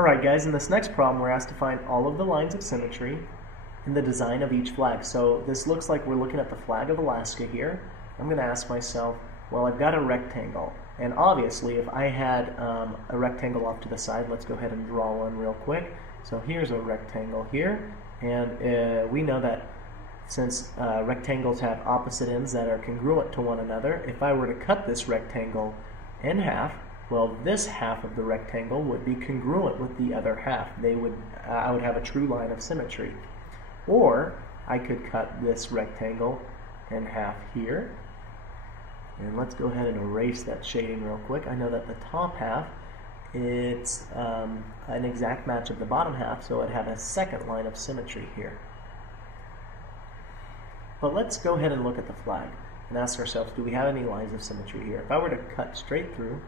Alright guys, in this next problem we're asked to find all of the lines of symmetry in the design of each flag. So this looks like we're looking at the flag of Alaska here. I'm going to ask myself, well, I've got a rectangle, and obviously if I had a rectangle off to the side, let's go ahead and draw one real quick. So here's a rectangle here, and we know that since rectangles have opposite ends that are congruent to one another, if I were to cut this rectangle in half, well, this half of the rectangle would be congruent with the other half. I would have a true line of symmetry. Or I could cut this rectangle in half here. And let's go ahead and erase that shading real quick. I know that the top half, it's an exact match of the bottom half, so I'd have a second line of symmetry here. But let's go ahead and look at the flag and ask ourselves, do we have any lines of symmetry here? If I were to cut straight through,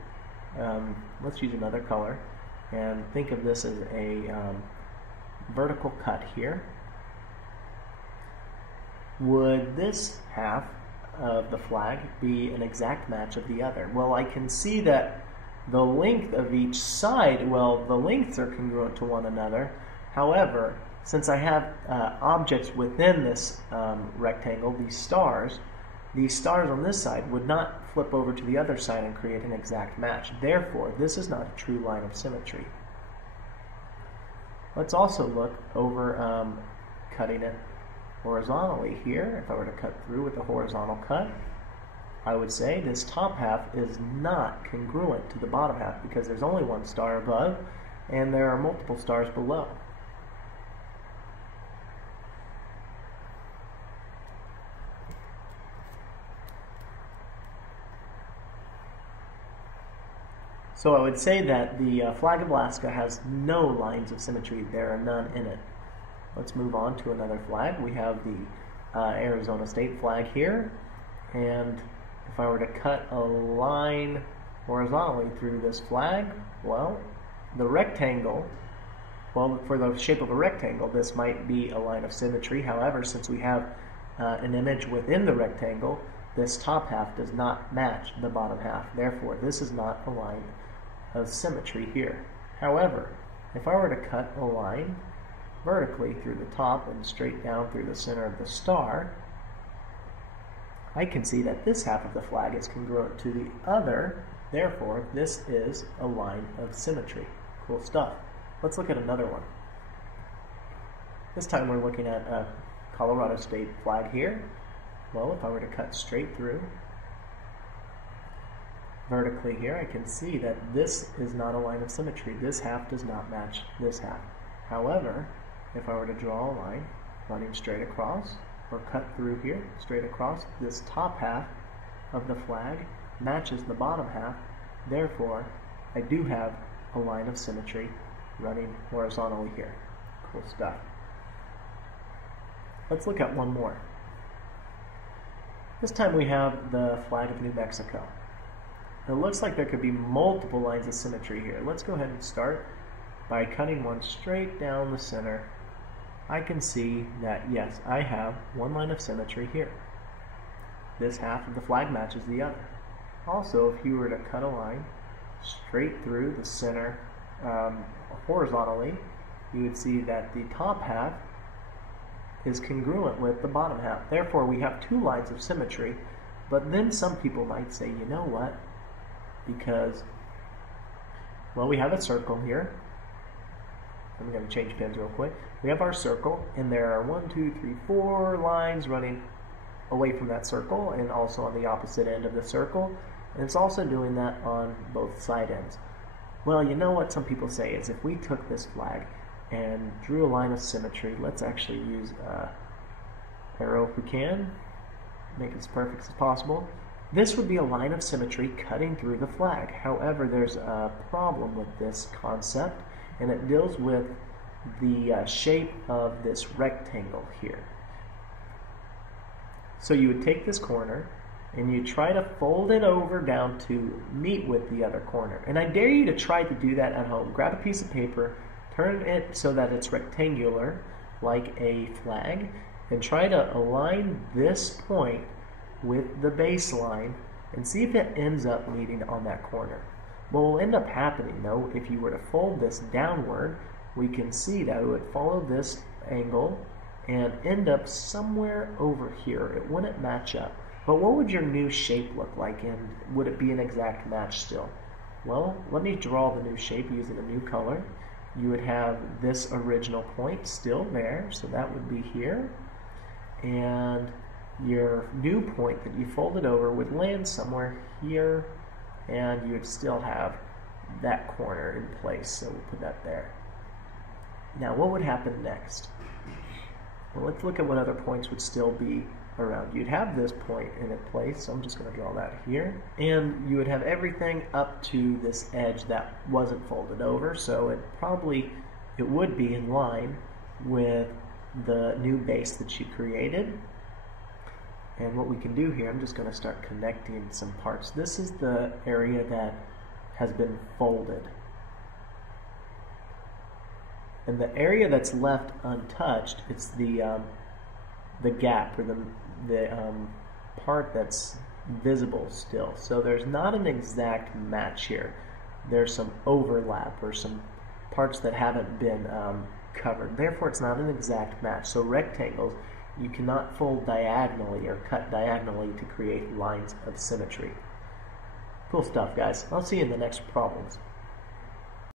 let's use another color and think of this as a vertical cut here. Would this half of the flag be an exact match of the other? Well, I can see that the length of each side, well, the lengths are congruent to one another. However, since I have objects within this rectangle, these stars on this side would not flip over to the other side and create an exact match. Therefore, this is not a true line of symmetry. Let's also look over cutting it horizontally here. If I were to cut through with a horizontal cut, I would say this top half is not congruent to the bottom half because there's only one star above and there are multiple stars below. So I would say that the flag of Alaska has no lines of symmetry. There are none in it. Let's move on to another flag. We have the Arizona State flag here. And if I were to cut a line horizontally through this flag, well, the rectangle, well, for the shape of a rectangle, this might be a line of symmetry. However, since we have an image within the rectangle, this top half does not match the bottom half. Therefore, this is not a line of symmetry here. However, if I were to cut a line vertically through the top and straight down through the center of the star, I can see that this half of the flag is congruent to the other. Therefore, this is a line of symmetry. Cool stuff. Let's look at another one. This time we're looking at a Colorado State flag here. Well, if I were to cut straight through vertically here, I can see that this is not a line of symmetry. This half does not match this half. However, if I were to draw a line running straight across or cut through here straight across, this top half of the flag matches the bottom half. Therefore, I do have a line of symmetry running horizontally here. Cool stuff. Let's look at one more. This time we have the flag of New Mexico. It looks like there could be multiple lines of symmetry here. Let's go ahead and start by cutting one straight down the center. I can see that, yes, I have one line of symmetry here. This half of the flag matches the other. Also, if you were to cut a line straight through the center horizontally, you would see that the top half is congruent with the bottom half. Therefore, we have two lines of symmetry. But then some people might say, you know what? Because, well, we have a circle here. I'm going to change pins real quick. We have our circle, and there are 1, 2, 3, 4 lines running away from that circle and also on the opposite end of the circle. And it's also doing that on both side ends. Well, you know what some people say is if we took this flag and drew a line of symmetry, let's actually use arrow if we can, make it as perfect as possible. This would be a line of symmetry cutting through the flag. However, there's a problem with this concept, and it deals with the shape of this rectangle here. So you would take this corner and you try to fold it over down to meet with the other corner. And I dare you to try to do that at home. Grab a piece of paper, turn it so that it's rectangular like a flag, and try to align this point with the baseline and see if it ends up meeting on that corner. What will end up happening though, if you were to fold this downward, we can see that it would follow this angle and end up somewhere over here. It wouldn't match up. But what would your new shape look like, and would it be an exact match still? Well, let me draw the new shape using a new color. You would have this original point still there, so that would be here. And your new point that you folded over would land somewhere here, and you would still have that corner in place, so we'll put that there. Now, what would happen next? Well, let's look at what other points would still be around. You'd have this point in its place, so I'm just going to draw that here. And you would have everything up to this edge that wasn't folded over, so it would be in line with the new base that you created. And what we can do here, I'm just going to start connecting some parts. This is the area that has been folded. And the area that's left untouched, it's the gap, or the part that's visible still. So there's not an exact match here. There's some overlap or some parts that haven't been covered. Therefore, it's not an exact match. So rectangles, you cannot fold diagonally or cut diagonally to create lines of symmetry. Cool stuff, guys. I'll see you in the next problems.